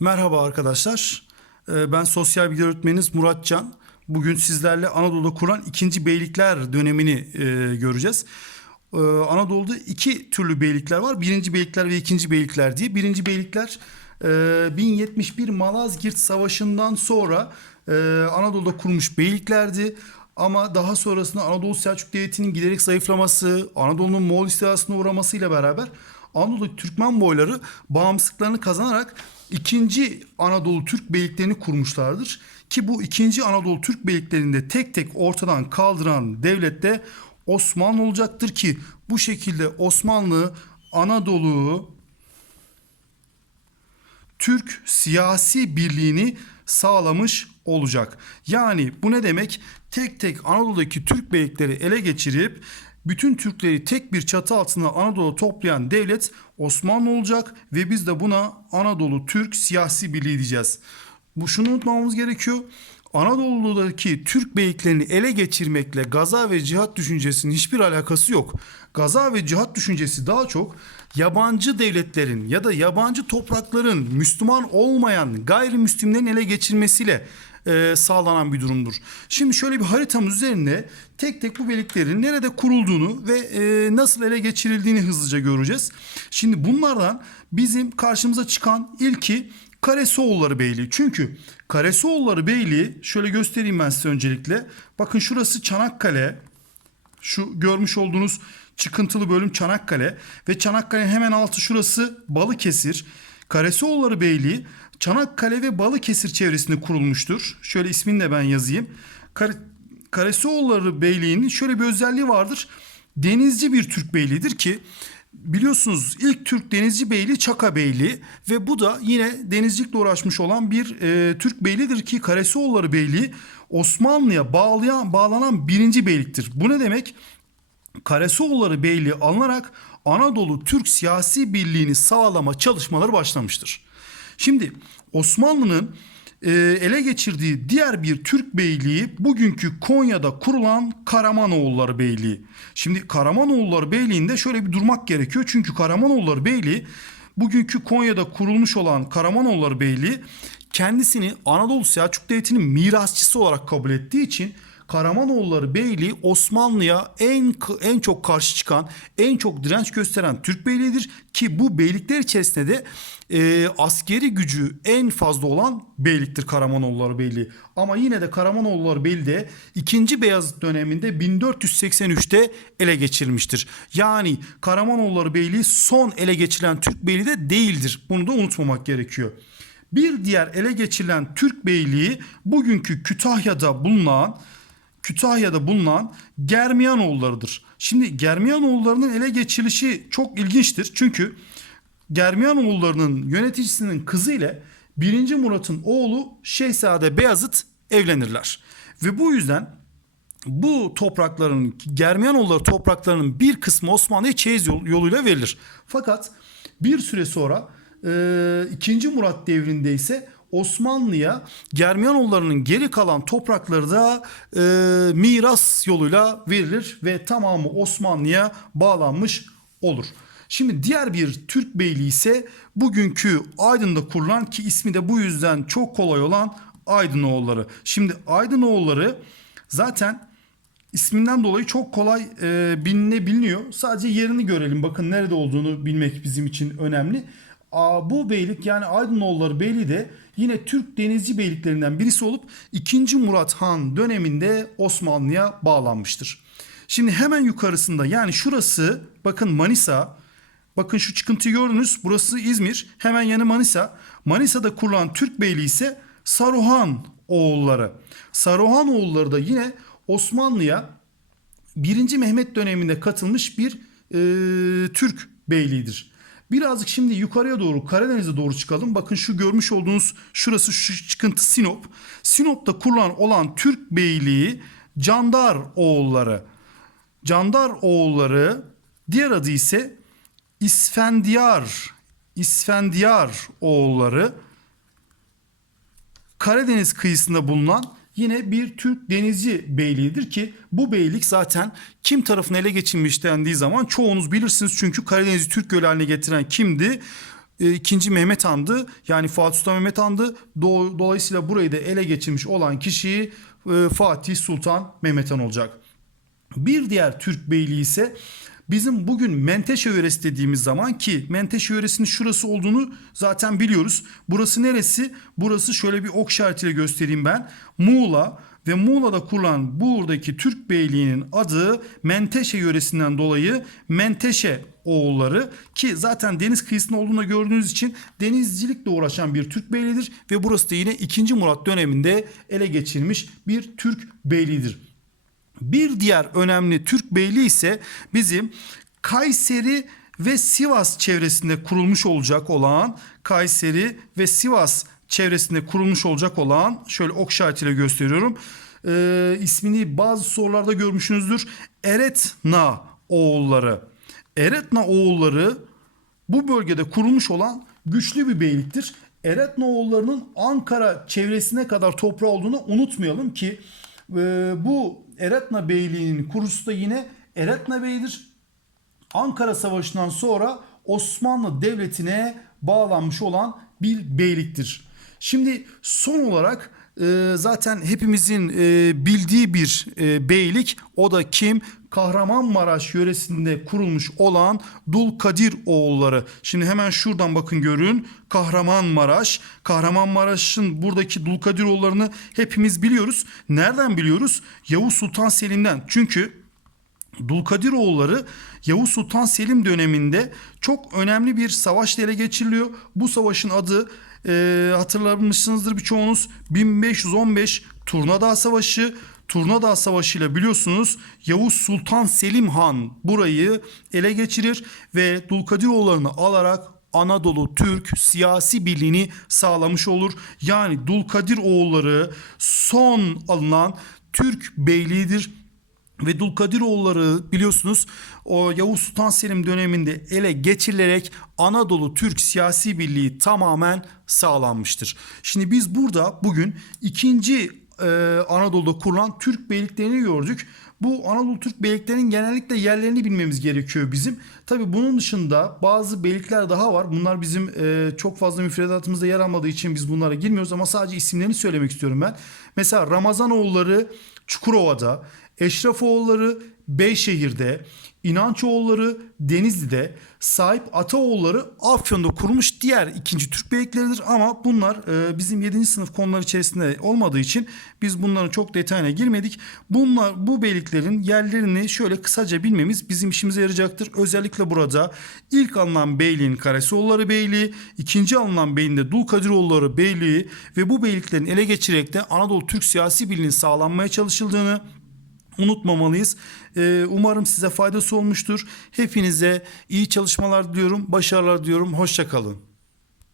Merhaba arkadaşlar. Ee, Ben sosyal bilgi öğretmeniniz Murat Can. Bugün sizlerle Anadolu'da kurulan ikinci beylikler dönemini e, göreceğiz. Ee, Anadolu'da iki türlü beylikler var. Birinci beylikler ve ikinci beylikler diye. Birinci beylikler e, 1071 Malazgirt Savaşı'ndan sonra e, Anadolu'da kurmuş beyliklerdi. Ama daha sonrasında Anadolu Selçuk Devleti'nin giderek zayıflaması, Anadolu'nun Moğol istilasına uğramasıyla beraber Anadolu Türkmen boyları bağımsızlıklarını kazanarak ikinci Anadolu Türk beyliklerini kurmuşlardır. Ki bu ikinci Anadolu Türk beyliklerinde tek tek ortadan kaldıran devlet de Osmanlı olacaktır ki bu şekilde Osmanlı Anadolu'yu Türk siyasi birliğini sağlamış olacak. Yani bu ne demek? Tek tek Anadolu'daki Türk beylikleri ele geçirip bütün Türkleri tek bir çatı altında Anadolu toplayan devlet Osmanlı olacak ve biz de buna Anadolu Türk siyasi birliği diyeceğiz. Bu şunu unutmamamız gerekiyor. Anadolu'daki Türk beyliklerini ele geçirmekle gaza ve cihat düşüncesinin hiçbir alakası yok. Gaza ve cihat düşüncesi daha çok yabancı devletlerin ya da yabancı toprakların Müslüman olmayan gayrimüslimlerin ele geçirmesiyle e, sağlanan bir durumdur. Şimdi şöyle bir haritamız üzerinde tek tek bu beyliklerin nerede kurulduğunu ve e, nasıl ele geçirildiğini hızlıca göreceğiz. Şimdi bunlardan bizim karşımıza çıkan ilki Karesoğulları Beyliği. Çünkü Karesoğulları Beyliği şöyle göstereyim ben size öncelikle. Bakın şurası Çanakkale. Şu görmüş olduğunuz çıkıntılı bölüm Çanakkale ve Çanakkale'nin hemen altı şurası Balıkesir. Karesoğulları Beyliği Çanakkale ve Balıkesir çevresinde kurulmuştur. Şöyle ismini de ben yazayım. Kare, Karesoğulları Beyliği'nin şöyle bir özelliği vardır. Denizci bir Türk beyliğidir ki biliyorsunuz ilk Türk denizci beyliği Çaka Beyliği ve bu da yine denizcilikle uğraşmış olan bir e, Türk beyliğidir ki Karesoğulları Beyliği Osmanlı'ya bağlayan bağlanan birinci beyliktir. Bu ne demek? Karesoğulları Beyliği alınarak Anadolu Türk siyasi birliğini sağlama çalışmaları başlamıştır. Şimdi Osmanlı'nın e, ele geçirdiği diğer bir Türk beyliği bugünkü Konya'da kurulan Karamanoğulları Beyliği. Şimdi Karamanoğulları Beyliği'nde şöyle bir durmak gerekiyor. Çünkü Karamanoğulları Beyliği bugünkü Konya'da kurulmuş olan Karamanoğulları Beyliği kendisini Anadolu Selçuk Devleti'nin mirasçısı olarak kabul ettiği için Karamanoğulları Beyliği Osmanlı'ya en en çok karşı çıkan, en çok direnç gösteren Türk beyliğidir ki bu beylikler içerisinde de e, askeri gücü en fazla olan beyliktir Karamanoğulları Beyliği. Ama yine de Karamanoğulları Beyliği de 2. Beyazıt döneminde 1483'te ele geçirilmiştir. Yani Karamanoğulları Beyliği son ele geçirilen Türk beyliği de değildir. Bunu da unutmamak gerekiyor. Bir diğer ele geçirilen Türk beyliği bugünkü Kütahya'da bulunan Kütahya'da bulunan Germiyanoğullarıdır. Şimdi Germiyanoğullarının ele geçirilişi çok ilginçtir. Çünkü Germiyanoğullarının yöneticisinin kızı ile 1. Murat'ın oğlu Şehzade Beyazıt evlenirler. Ve bu yüzden bu toprakların Germiyanoğulları topraklarının bir kısmı Osmanlı'ya çeyiz yol- yoluyla verilir. Fakat bir süre sonra e, 2. Murat devrinde ise Osmanlı'ya Germiyanoğullarının geri kalan toprakları da e, miras yoluyla verilir ve tamamı Osmanlı'ya bağlanmış olur. Şimdi diğer bir Türk beyliği ise bugünkü Aydın'da kurulan ki ismi de bu yüzden çok kolay olan Aydınoğulları. Şimdi Aydınoğulları zaten isminden dolayı çok kolay e, bilinebiliyor. Sadece yerini görelim. Bakın nerede olduğunu bilmek bizim için önemli. Bu beylik yani Aydınoğulları Beyliği de yine Türk denizci beyliklerinden birisi olup 2. Murat Han döneminde Osmanlı'ya bağlanmıştır. Şimdi hemen yukarısında yani şurası bakın Manisa. Bakın şu çıkıntıyı gördünüz. Burası İzmir. Hemen yanı Manisa. Manisa'da kurulan Türk Beyliği ise Saruhan oğulları. Saruhan oğulları da yine Osmanlı'ya 1. Mehmet döneminde katılmış bir e, Türk beyliğidir. Birazcık şimdi yukarıya doğru Karadeniz'e doğru çıkalım. Bakın şu görmüş olduğunuz şurası şu çıkıntı Sinop. Sinop'ta kurulan olan Türk beyliği Candar oğulları. Candar oğulları diğer adı ise İsfendiyar. İsfendiyar oğulları Karadeniz kıyısında bulunan yine bir Türk denizci beyliğidir ki bu beylik zaten kim tarafına ele geçirilmiş dendiği zaman çoğunuz bilirsiniz çünkü Karadeniz'i Türk Gölü haline getiren kimdi? e, ikinci Mehmet Han'dı. Yani Fatih Sultan Mehmet Han'dı. Do- dolayısıyla burayı da ele geçirmiş olan kişi e, Fatih Sultan Mehmet Han olacak. Bir diğer Türk beyliği ise bizim bugün Menteşe yöresi dediğimiz zaman ki Menteşe yöresinin şurası olduğunu zaten biliyoruz. Burası neresi? Burası şöyle bir ok işaretiyle göstereyim ben. Muğla ve Muğla'da kurulan buradaki Türk beyliğinin adı Menteşe yöresinden dolayı Menteşe oğulları ki zaten deniz kıyısında olduğunu gördüğünüz için denizcilikle uğraşan bir Türk beyliğidir ve burası da yine 2. Murat döneminde ele geçirilmiş bir Türk beyliğidir. Bir diğer önemli Türk beyliği ise bizim Kayseri ve Sivas çevresinde kurulmuş olacak olan Kayseri ve Sivas çevresinde kurulmuş olacak olan şöyle ok işaretiyle gösteriyorum. Ee, ismini bazı sorularda görmüşsünüzdür. Eretna oğulları. Eretna oğulları bu bölgede kurulmuş olan güçlü bir beyliktir. Eretna oğullarının Ankara çevresine kadar toprağı olduğunu unutmayalım ki e, bu Eretna Beyliği'nin kurucusu da yine Eretna Bey'dir. Ankara Savaşı'ndan sonra Osmanlı Devleti'ne bağlanmış olan bir beyliktir. Şimdi son olarak e, zaten hepimizin e, bildiği bir e, beylik o da kim? Kahramanmaraş yöresinde kurulmuş olan Dulkadir oğulları. Şimdi hemen şuradan bakın görün. Kahramanmaraş. Kahramanmaraş'ın buradaki Dulkadir oğullarını hepimiz biliyoruz. Nereden biliyoruz? Yavuz Sultan Selim'den. Çünkü Dulkadiroğulları Yavuz Sultan Selim döneminde çok önemli bir savaşla ele geçiriliyor. Bu savaşın adı e, hatırlamışsınızdır birçoğunuz 1515 Turnadağ Savaşı. Turnadağ Savaşı ile biliyorsunuz Yavuz Sultan Selim Han burayı ele geçirir ve Dulkadiroğullarını alarak Anadolu Türk siyasi birliğini sağlamış olur. Yani Dulkadir oğulları son alınan Türk beyliğidir. Ve Dulkadiroğulları biliyorsunuz o Yavuz Sultan Selim döneminde ele geçirilerek Anadolu Türk siyasi birliği tamamen sağlanmıştır. Şimdi biz burada bugün ikinci e, Anadolu'da kurulan Türk beyliklerini gördük. Bu Anadolu Türk beyliklerinin genellikle yerlerini bilmemiz gerekiyor bizim. Tabi bunun dışında bazı beylikler daha var. Bunlar bizim e, çok fazla müfredatımızda yer almadığı için biz bunlara girmiyoruz ama sadece isimlerini söylemek istiyorum ben. Mesela Ramazanoğulları Çukurova'da, Eşrefoğulları Beyşehir'de, İnançoğulları Denizli'de, Sahip Ataoğulları Afyon'da kurulmuş diğer ikinci Türk beyikleridir. Ama bunlar e, bizim 7. sınıf konuları içerisinde olmadığı için biz bunların çok detayına girmedik. Bunlar bu beyliklerin yerlerini şöyle kısaca bilmemiz bizim işimize yarayacaktır. Özellikle burada ilk alınan beyliğin Karasioğulları Beyliği, ikinci alınan beyliğin de Dulkadiroğulları Beyliği ve bu beyliklerin ele geçirerek de Anadolu Türk siyasi birliğinin sağlanmaya çalışıldığını unutmamalıyız. Ee, umarım size faydası olmuştur. Hepinize iyi çalışmalar diliyorum, başarılar diliyorum. Hoşçakalın.